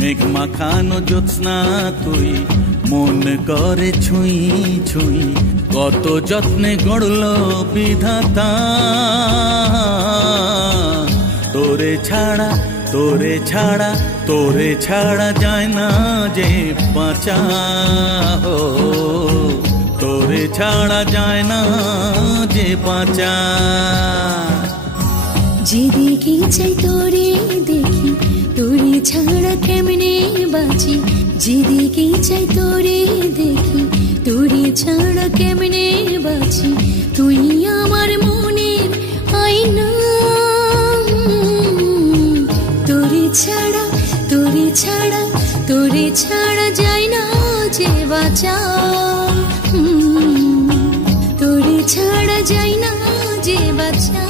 মেঘ মাখানো জ্যোৎস্না তুই, মন করে ছুঁই ছুঁই, কত যত্নে গড়ল বিধাতা। তোরে ছাড়া তোরে ছাড়া তোরে ছাড়া যায় না যে বাঁচা, তোরে ছাড়া যায় না যে বাঁচা। যেদিকে চাই তোরে দেখি, তোরে ছাড়া কেমনে বাঁচি। যেদিকে চাই তোরে দেখি, তোরে ছাড়া কেমনে বাঁচি। তুই আমার মনের আয়না, তোরে ছাড়া তোরে ছাড়া তোরে ছাড়া যায় না যে বাঁচা। তোরে ছাড়া যায় না যে বাঁচা।